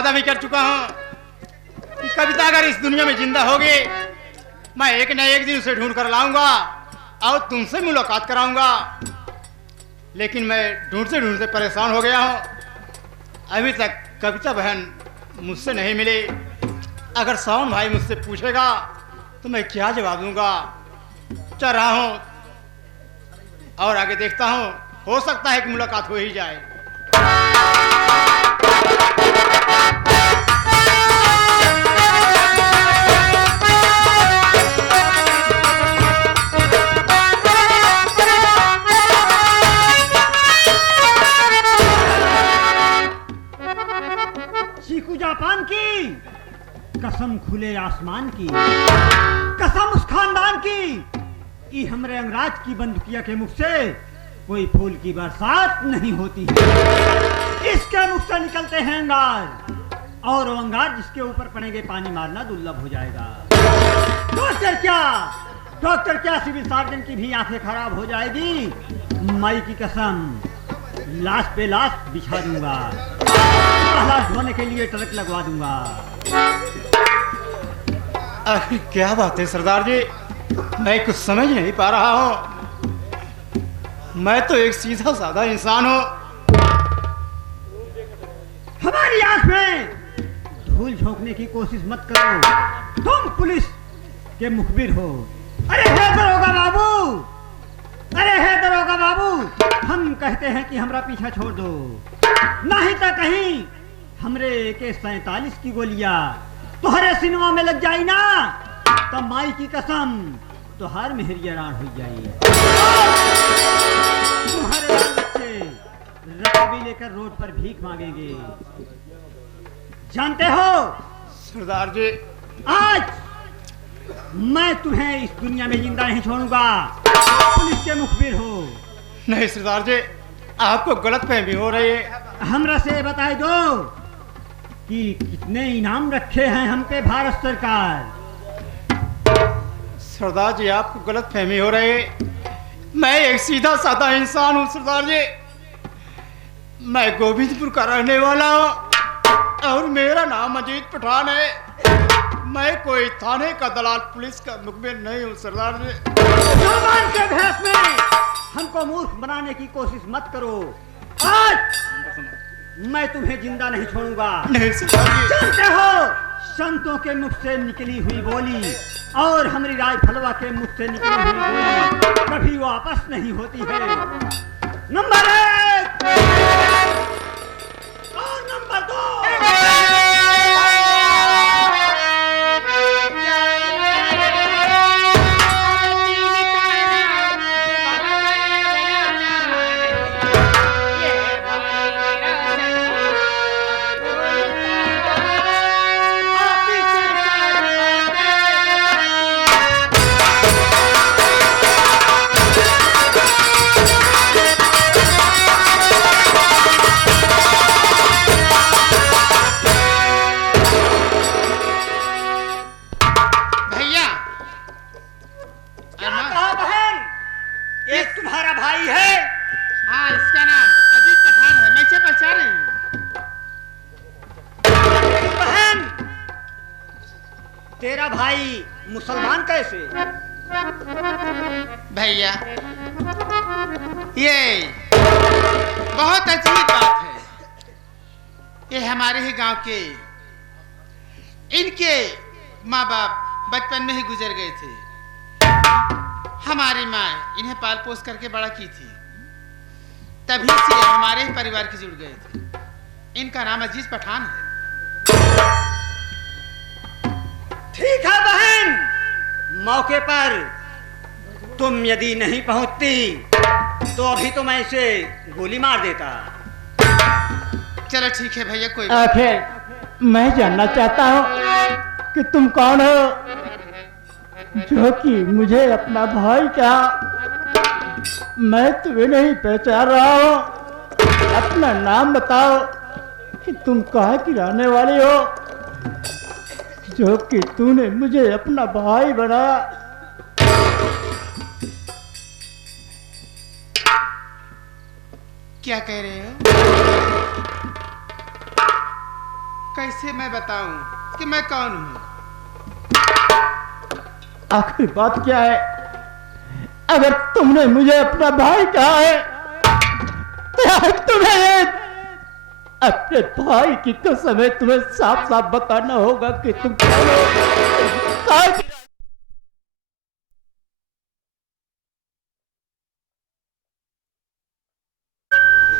वादा भी कर चुका हूँ कि कविता अगर इस दुनिया में जिंदा होगी, मैं एक न एक दिन उसे ढूंढ कर लाऊंगा और तुमसे मुलाकात कराऊंगा। लेकिन मैं ढूंढते ढूंढते परेशान हो गया हूँ। अभी तक कविता बहन मुझसे नहीं मिली। अगर सावन भाई मुझसे पूछेगा तो मैं क्या जवाब दूंगा। चल रहा हूँ और आगे देखता हूँ, हो सकता है कि मुलाकात हो ही जाए। चीकू जापान की कसम, खुले आसमान की कसम, उस खानदान की, ये हमरे अंगराज की बंदूकिया के मुख से कोई फूल की बरसात नहीं होती है। इसके मुख से निकलते हैं अंगार, और वो अंगार जिसके ऊपर पड़ेंगे पानी मारना दुर्लभ हो जाएगा। डॉक्टर क्या सिविल सर्जन की भी आंखें खराब हो जाएगी। माई की कसम, लाश पे लाश बिछा दूंगा, लाश धोने के लिए ट्रक लगवा दूंगा। आखिर क्या बात है सरदार जी, मैं कुछ समझ नहीं पा रहा हूँ। मैं तो एक सीधा साधा इंसान हूँ। हमारी आंख में धूल झोंकने की कोशिश मत करो। तुम पुलिस के मुखबिर हो। अरे है दरोगा बाबू, अरे है दरोगा बाबू, हम कहते हैं कि हमरा पीछा छोड़ दो, नहीं तो कहीं हमरे AK-47 की गोलियां तुम्हारे सिनेमा में लग जाई ना, तो माई की कसम तुहार मेहरिया रान हो जाई। तुम्हारे बच्चे रकबी लेकर रोड पर भीख मांगेंगे, जानते हो सरदार जी, आज मैं तुम्हें इस दुनिया में जिंदा नहीं छोड़ूंगा। पुलिस के मुखबिर हो। नहीं सरदार जी, आपको गलतफहमी हो रही है। हमरा से बताए दो कि कितने इनाम रखे हैं हम पे भारत सरकार। सरदार जी, आपको गलतफहमी हो रही है। मैं एक सीधा साधा इंसान हूँ सरदार जी। मैं गोविंदपुर का रहने वाला हूँ और मेरा नाम अजीत पठान है। मैं कोई थाने का दलाल, पुलिस का मुखबिर नहीं हूँ सरदार जी। जुबान के भेष में हमको मूर्ख बनाने की कोशिश मत करो। आज मैं तुम्हें जिंदा नहीं छोड़ूंगा। नहीं सरदार जी। जानते हो, संतों के मुख से निकली हुई बोली और हमारी राजफलवा के मुख से निकली हुई बोली कभी वापस नहीं होती है। नंबर 1 और नंबर 2। तेरा भाई मुसलमान कैसे? भैया ये बहुत अजीब बात है। ये हमारे ही गांव के इनके माँ बाप बचपन में ही गुजर गए थे। हमारी माँ इन्हें पाल पोस करके बड़ा की थी, तभी से हमारे ही परिवार के जुड़ गए थे। इनका नाम अजीज पठान है। ठीक है बहन, मौके पर तुम यदि नहीं पहुंचती तो अभी तो मैं इसे गोली मार देता। चलो ठीक है भैया, कोई बात। आखिर मैं जानना चाहता हूँ कि तुम कौन हो, जो कि मुझे अपना भाई क्या, मैं तुम्हें नहीं पहचान रहा हूँ। अपना नाम बताओ कि तुम कहाँ की रहने वाली हो, जो कि तूने मुझे अपना भाई बनाया। क्या कह रहे हो? कैसे मैं बताऊं कि मैं कौन हूँ? आखिर बात क्या है? अगर तुमने मुझे अपना भाई कहा है तो तुम्हें अपने भाई की कसम है, तुम्हें साफ साफ बताना होगा कि तुम कौन हो।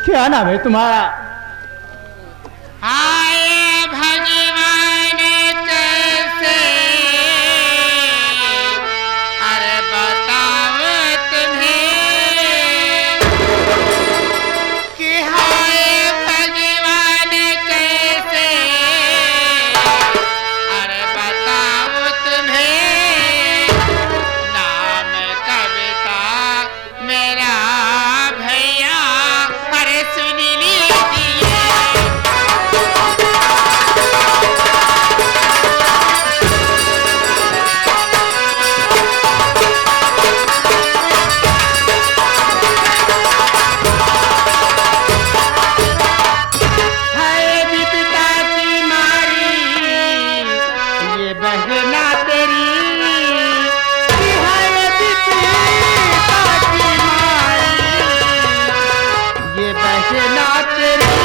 क्या नाम है तुम्हारा? हाय भगवान कैसे अरे बताओ तुम्हें कि हाय भगवान कैसे अरे बताओ तुम्हें नाम कविता मेरा भैया अरे सुन लीजिए। हाय विपदा की मारी ये बहना तेरी कि हाय विपदा की मारी ये बहना तेरी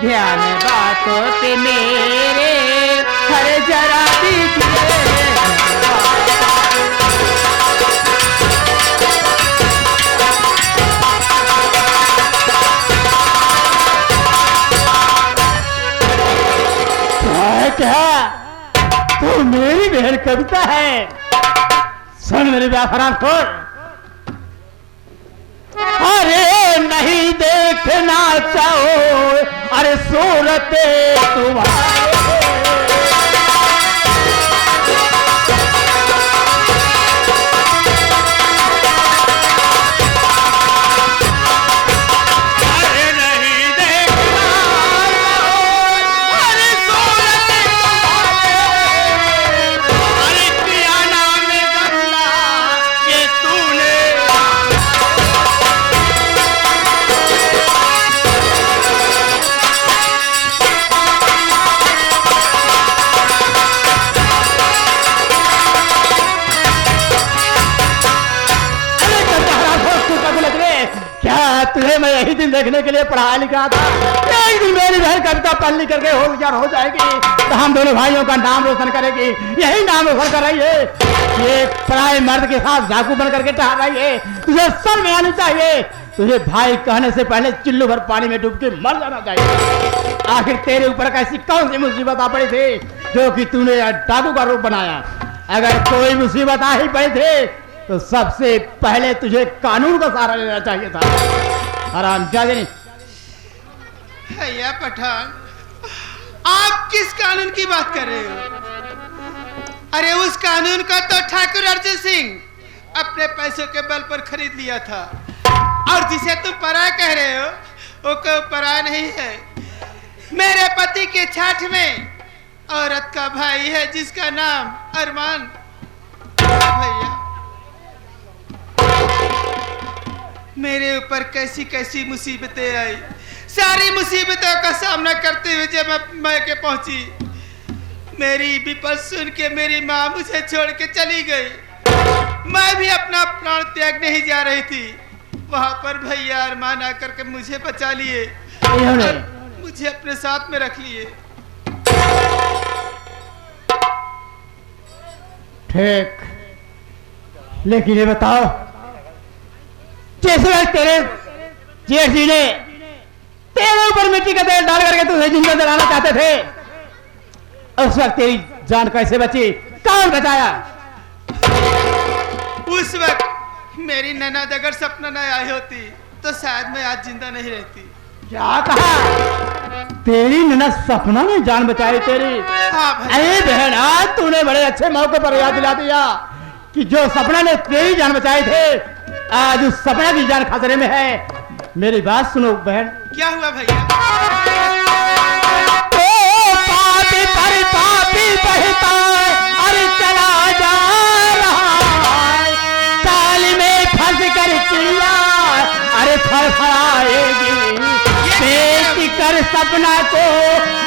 ध्यान बातों पे मेरे हर जरा दीजिए। क्या तू मेरी बहन कविता है? सुन मेरी बात हरामखोर, अरे नहीं देखना चाहो अरे सूरत तुम्हारे तुझे मैं यही दिन देखने के लिए पढ़ा लिखा था। एक दिन मेरी बहन कविता पढ़ लिख करके होशियार हो जाएगी तो हम दोनों भाइयों का नाम रोशन करेगी। यही नाम रोशन कर रही है, ये पराए मर्द के साथ डाकू बन करके टहल रही है। तुझे शर्म आनी चाहिए। तुझे भाई कहने से पहले चिल्लू भर पानी में डूब के मर जाना चाहिए। आखिर तेरे ऊपर कैसी कौन सी मुसीबत आ पड़ी थी जो कि तूने डाकू का रूप बनाया? अगर कोई मुसीबत आ ही पड़ी थी तो सबसे पहले तुझे कानून का सहारा लेना चाहिए था। हरामजादे ने। भैया पठान, आप किस कानून की बात कर रहे हो? अरे उस कानून का तो ठाकुर अर्जुन सिंह अपने पैसों के बल पर खरीद लिया था, और जिसे तुम पराया कह रहे हो वो कोई पराया नहीं है। मेरे पति के छाठ में औरत का भाई है जिसका नाम अरमान। भैया मेरे ऊपर कैसी कैसी मुसीबतें आई, सारी मुसीबतों का सामना करते हुए जब मैं के पहुंची, मेरी विपद सुन के मेरी माँ मुझे छोड़ के चली गई। मैं भी अपना प्राण त्यागने ही जा रही थी, वहां पर भैया अरमान आकर के मुझे बचा लिए, मुझे अपने साथ में रख लिए। ठीक, लेकिन ये बताओ, जैसे तेरे जेठ जी ने तेरे ऊपर मिट्टी का तेल डाल करके तुझे जिंदा जलाना चाहते थे, उस वक्त तेरी जान कैसे बची? कौन बचाया? उस वक्त मेरी ननद अगर सपना न आई होती तो शायद मैं आज जिंदा नहीं रहती। क्या कहा? तेरी ननद सपना ने जान बचाई तेरी? हाँ भाई। अरे बहन, आज तूने बड़े अच्छे मौके पर याद दिला दिया कि जो सपना ने तेरी जान बचाई थे, आज उस सपना की जान खतरे में है। मेरी बात सुनो बहन। क्या हुआ भैया? पापी पर पापी बहता अरे चला जा रहा, ताल में फंस कर चिल्ला अरे फड़फड़ाएगी, बेटी कर सपना को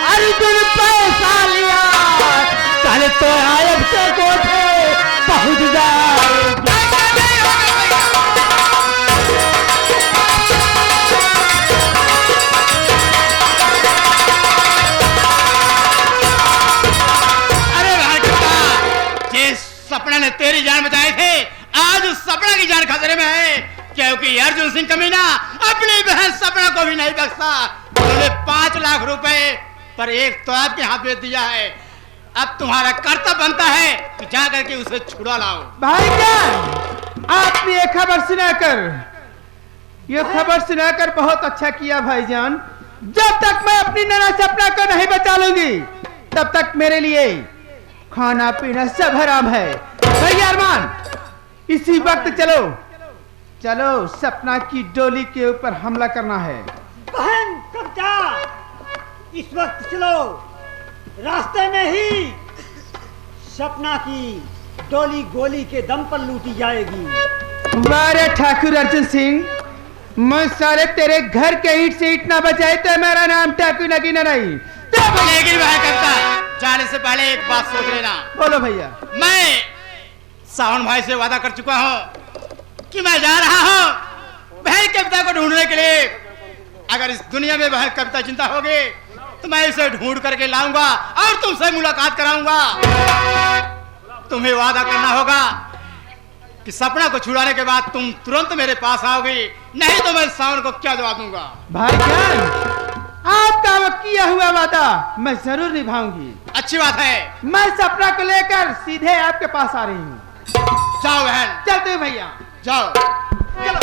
अर्जुन पैसा लिया, कल तो आयब से कोठे पहुंच जाएगी। सपना ने तेरी जान बचाई थे, आज उस सपना की जान खतरे में है, क्योंकि अर्जुन सिंह कमीना अपनी बहन सपना को भी नहीं बख्शा। उन्होंने 5 लाख रुपए पर एक तो आपके हाथ में दिया है। अब तुम्हारा कर्तव्य बनता है कि जा करके उसे छुड़ा लाओ। भाईजान, आपने ये खबर सुनाकर बहुत अच्छा किया भाईजान। जब तक मैं अपनी नैना सपना को नहीं बचा लूंगी, तब तक मेरे लिए खाना पीना सब हराम है। भैया अरमान, इसी वक्त चलो चलो, सपना की डोली के ऊपर हमला करना है। बहन कब्जा, इस वक्त चलो, रास्ते में ही सपना की डोली गोली के दम पर लूटी जाएगी। मारे ठाकुर अर्जुन सिंह, मैं सारे तेरे घर के ईंट से ईंट ना बचाए तो मेरा नाम ठाकुर नगीना नहीं। लेकिन वह करता जाने से पहले एक बात सोच लेना। बोलो भैया। मैं सावन भाई से वादा कर चुका हूँ कि मैं जा रहा हूँ बहन कविता को ढूंढने के लिए। अगर इस दुनिया में बहन कविता जिंदा होगी तो मैं इसे ढूंढ करके लाऊंगा और तुमसे मुलाकात कराऊंगा। तुम्हें वादा करना होगा कि सपना को छुड़ाने के बाद तुम तुरंत मेरे पास आओगी, नहीं तो मैं सावन को क्या जवाब दूंगा। भाईजान, आपका वो किया हुआ वादा मैं जरूर निभाऊंगी। अच्छी बात है। मैं सपना को लेकर सीधे आपके पास आ रही हूँ। जाओ बहन। चलते हैं भैया, जाओ। चलो।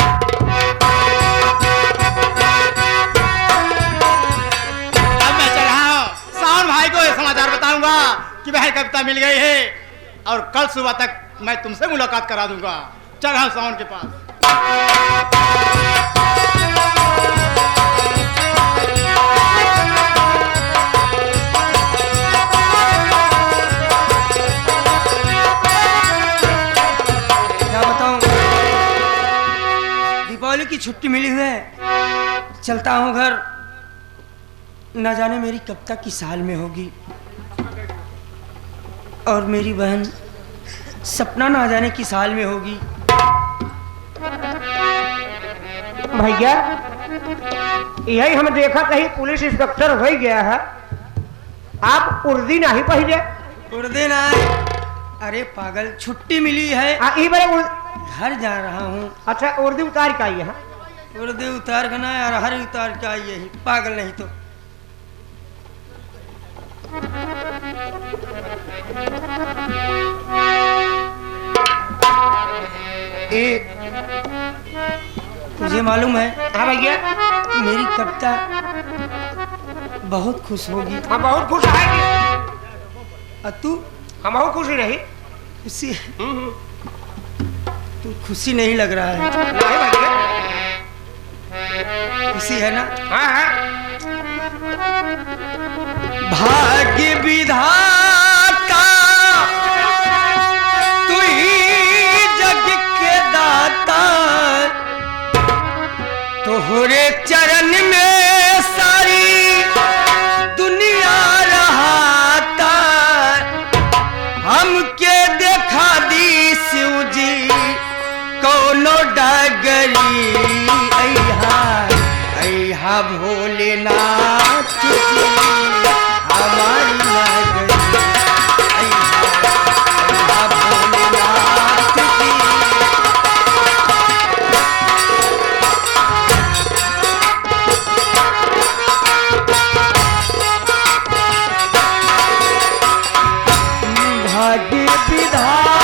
अब मैं चल रहा हूँ, सावन भाई को ये समाचार बताऊंगा कि बहन कविता मिल गई है और कल सुबह तक मैं तुमसे मुलाकात करा दूंगा। चल रहा हूँ सावन के पास। की छुट्टी मिली हुई है, चलता हूँ घर। न जाने मेरी कब तक की साल में होगी और मेरी बहन सपना ना जाने की साल में होगी। भैया, यही हम देखा कहीं पुलिस इंस्पेक्टर हो गया है, आप उर्दी नहीं पहले। उर्दी ना, अरे पागल, छुट्टी मिली है, घर जा रहा हूँ। अच्छा, उर्दी उतार के आई है? उर्दी उतार का ना यार, हर उतार के आई है, पागल नहीं तो। एक तुझे मालूम है? हाँ भैया। मेरी कविता बहुत खुश होगी। हाँ, बहुत खुश है। और तू? हम बहुत खुशी रही। खुशी? तू खुशी नहीं लग रहा है। नहीं भैया। खुशी है ना? हाँ हाँ। भाग्य विधाता तू ही जग के दाता, तोहरे चरण में सारी दुनिया रहाता। हमके देखा दी शिव जी कोनो डगरी, ऐहा भोलेनाथ जी हमारी नगरी, ऐहा भोलेनाथ जी। भाग्य विधाता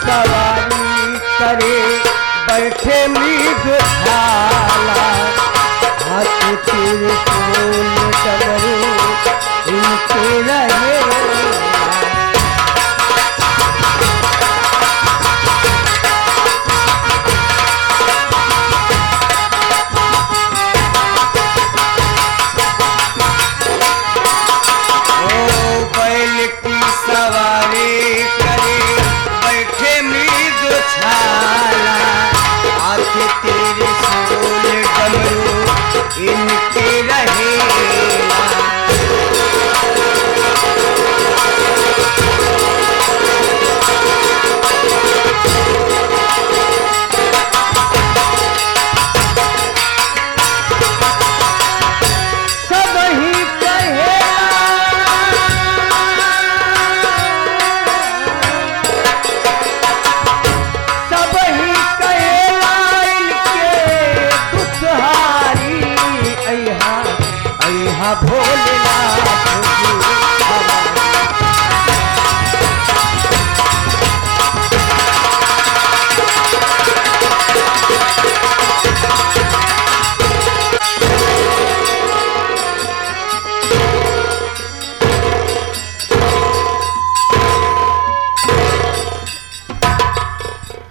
सवारी करे बैठे मृग था। इनके रहे।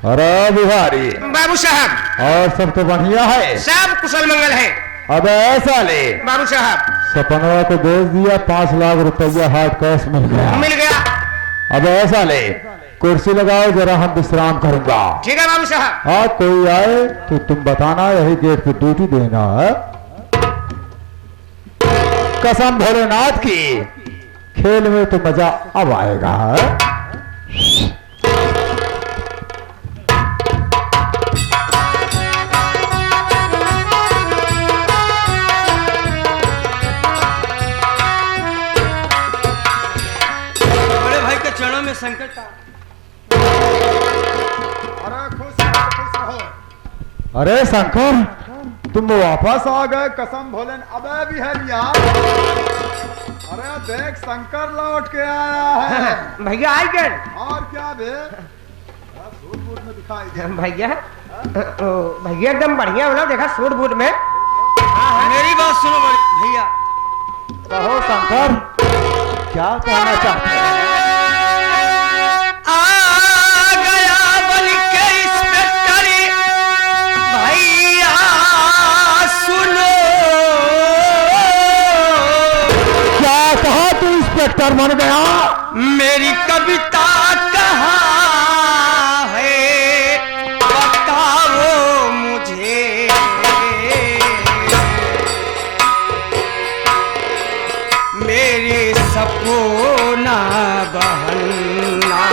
अरे बिहारी बाबू साहब, और सब तो बढ़िया है, सब कुशल मंगल है। अब ऐसा ले बाबू साहब, सपनवा को भेज दिया, 5 लाख रुपया हार्ड कैश मिल गया। मिल गया। अब ऐसा ले कुर्सी लगाओ, जरा हम विश्राम करूंगा। ठीक है बाबू साहब। हाँ कोई आए तो तुम बताना, यही गेट पे ड्यूटी देना है। कसम भोलेनाथ की, खेल में तो मजा अब आएगा। बड़े भाई के चरणों में संकट था। अरे शंकर, तुम वापस आ गए, कसम भोलेन। अबे बिहारिया, अरे देख शंकर लौट के आया है। भैया आई गए। और क्या बे, सूट बूट में दिखाई दे। भैया भैया एकदम बढ़िया हो ना, देखा सूट बूट में। मेरी बात सुनो भैया। कहो शंकर, क्या कहना चाहते हैं? आ गया बन के इंस्पेक्टर भैया सुनो। क्या कहा तू इंस्पेक्टर बन गया? मेरी कविता कहाँ है बताओ मुझे। मेरे सपना बहना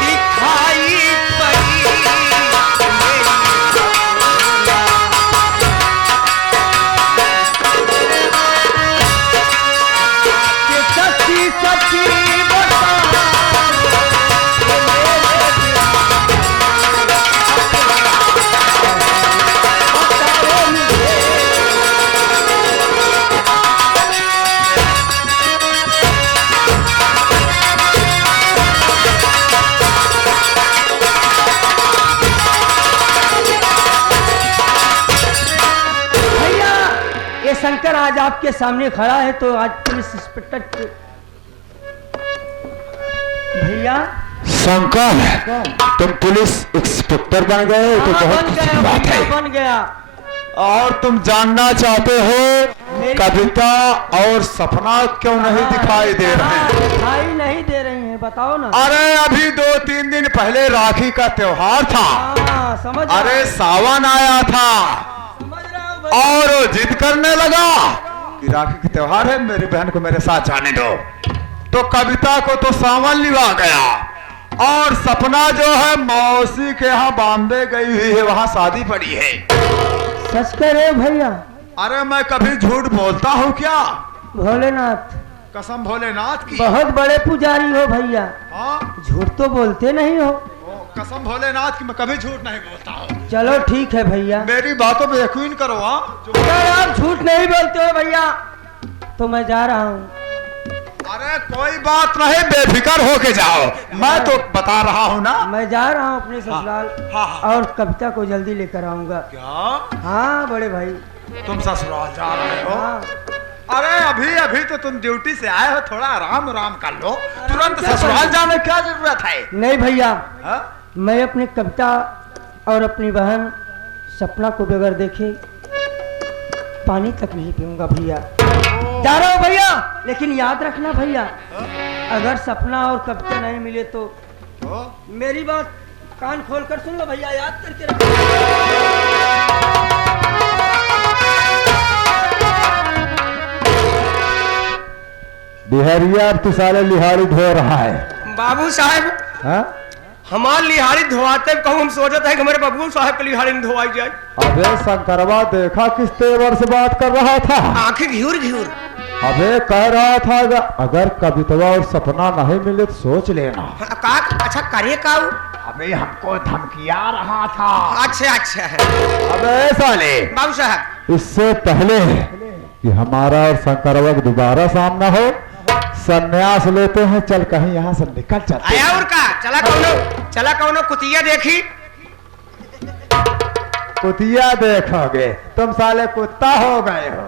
दिखाई पड़ी मेरी सपना। कि सच्ची सच्ची बता भैया। ये शंकर आज आपके सामने खड़ा है, तो आज पुलिस इंस्पेक्टर भैया। शंकर, तुम पुलिस इंस्पेक्टर बन गए तो हाँ, बहुत बन अच्छी गया बात भैया, है। बन गया। और तुम जानना चाहते हो कविता और सपना क्यों नहीं दिखाई दे रहे हैं? दिखाई नहीं दे रही हैं, बताओ ना। अरे अभी 2-3 दिन पहले राखी का त्योहार था। हाँ, समझ रहा अरे हूँ, सावन आया था समझ रहा हूँ भैया। और वो जिद करने लगा कि राखी का त्योहार है, मेरी बहन को मेरे साथ जाने दो। तो कविता को तो सावन लिवा गया, और सपना जो है मौसी के यहाँ बॉम्बे गई हुई है, वहाँ शादी पड़ी है। सच कह रहे हो भैया? अरे मैं कभी झूठ बोलता हूँ क्या? भोलेनाथ, कसम भोलेनाथ की। बहुत बड़े पुजारी हो भैया, हाँ, झूठ तो बोलते नहीं हो। कसम भोलेनाथ की, मैं कभी झूठ नहीं बोलता हूँ। चलो ठीक है भैया, मेरी बातों पे यकीन करो। हाँ, अगर आप झूठ नहीं बोलते हो भैया तो मैं जा रहा हूँ। अरे कोई बात नहीं, बेफिक्र होके जाओ, मैं तो बता रहा हूँ ना। मैं जा रहा हूँ अपने ससुराल, हाँ। और कविता को जल्दी लेकर आऊंगा। क्या हाँ बड़े भाई। तुम ससुराल जा रहे हो? हाँ अरे अभी अभी तो तुम ड्यूटी से आए हो, थोड़ा आराम आराम कर लो, तुरंत ससुराल जाने क्या जरूरत है? नहीं भैया, हाँ? मैं अपनी कविता और अपनी बहन सपना को बगैर देखे पानी तक नहीं पीऊंगा भैया। जा रहा हूँ भैया, लेकिन याद रखना भैया, अगर सपना और कविता नहीं मिले तो मेरी बात कान खोल कर सुन लो भैया, याद करके रखो। बिहारिया अब तो साले लिहाड़ी धो रहा है। बाबू साहब, हाँ? हमार लिहाड़ी धोवाते कहूँ हम सोचते हैं कि हमारे बाबू साहब की लिहाड़ी में धोवाई जाए। अबे शंकरवा देखा किस तेवर से बात कर रहा था? आंखें घिउर घिउर। अबे कह रहा था अगर कविता और सपना नहीं मिले तो सोच लेना। का अच्छा करे का? अबे हमको धमकिया रहा था। अच्छा अच्छा है अबे साले बाबू साहब, इससे पहले कि हमारा और शंकरवा का दोबारा सामना हो, संन्यास लेते हैं, चल कहीं यहाँ से निकल चलते आया और का चला कौनो कुतिया देखी। कुतिया देखोगे तुम, साले कुत्ता हो गए हो।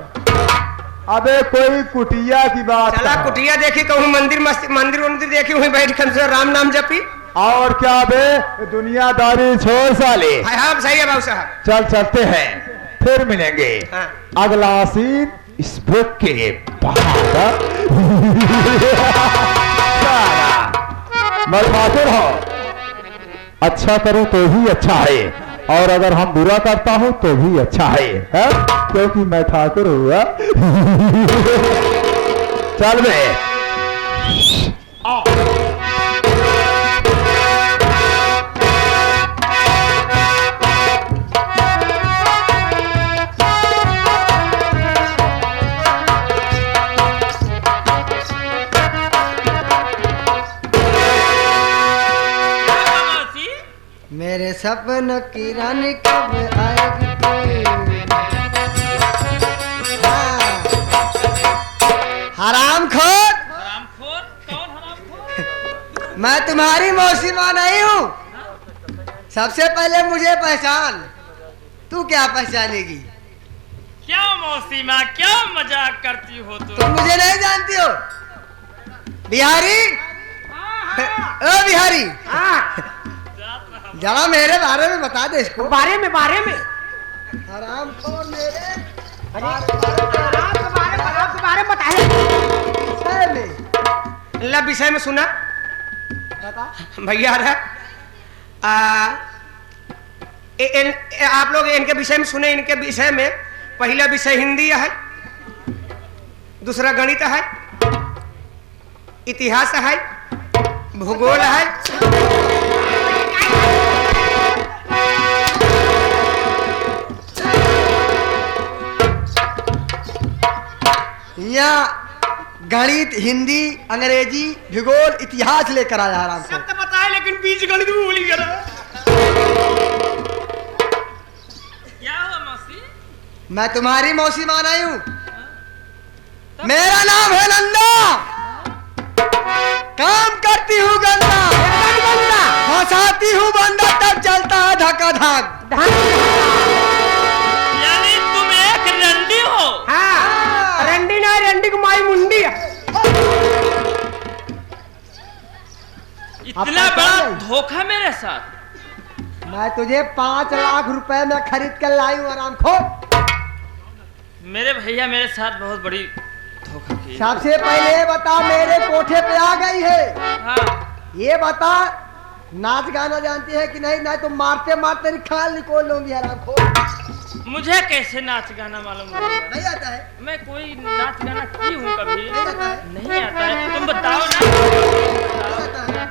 अबे कोई कुटिया की बात चला कहो। कुटिया देखी, कहूँ मंदिर देखी, वहीं बैठ कर से राम नाम जपी। और क्या बे, दुनियादारी छोड़ साले। हाँ सही है बाबू साहब। चल चलते हैं, फिर मिलेंगे। हाँ। अगला सीन इस बुक के बाद। मलमातुर हो, अच्छा करो तो ही अच्छा है, और अगर हम बुरा करता हूं तो भी अच्छा है, क्योंकि मैं ठाकुर हुआ। चल बे। मेरे सपनों की रानी कब आएगी तू? हाँ। हरामखोर, कौन हरामखोर? मैं तुम्हारी मौसी माँ नहीं हूँ। सबसे पहले मुझे पहचान, तू क्या पहचानेगी? क्या मौसी माँ, क्या मजाक करती हो तुम मुझे नहीं जानती हो? बिहारी, ओ बिहारी, जरा मेरे बारे में बता दे इसको। बारे में हरामखोर मेरे बारे बताए विषय में सुना भैया। आप लोग इनके विषय में सुने। इनके विषय में पहला विषय हिंदी है, दूसरा गणित है, इतिहास है, भूगोल है, या गणित, हिंदी, अंग्रेजी, भूगोल, इतिहास लेकर आया आराम से। सब तो बताए, लेकिन बीच गणित भी भूल गया। क्या हुआ मौसी? मैं तुम्हारी मौसी मान आई हूँ। मेरा नाम है नंदा, काम करती हूँ गंदा, फंसाती हूँ बंदा, तब चलता है धक्का धक। यानी तुम एक रंडी हो? हाँ, रंडी ना, रंडी को माई मुंडी है। इतना बड़ा धोखा मेरे साथ? मैं तुझे 5 लाख रुपए में खरीद कर लाई हूँ आराम खो। मेरे भैया मेरे साथ बहुत बड़ी धोखा की। सबसे पहले बता, मेरे कोठे पे आ गई है। हाँ। ये बता, नाच गाना जानती है कि नहीं? नहीं तो मारते मारते खाल निकोल लूंगी आराम खो। मुझे कैसे नाच गाना मालूम होगा? नहीं आता है? मैं कोई नाच गाना की हूँ कभी? नहीं आता है? नहीं आता है। तुम बताओ ना।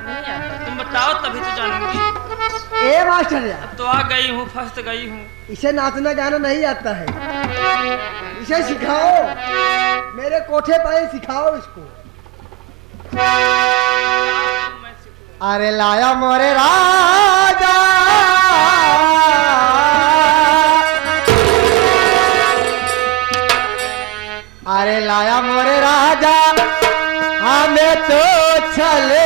नहीं आता, तुम बताओ तभी तो जानूंगी। ए मास्टर या, अब तो आ गई हूँ, फंस गई हूँ। इसे नाचना गाना नहीं आता है, इसे सिखाओ। मेरे कोठे पर ही सिखाओ इसको। अरे लाया मोरे राजा, अरे लाया मोरे राजा, हमें तो छले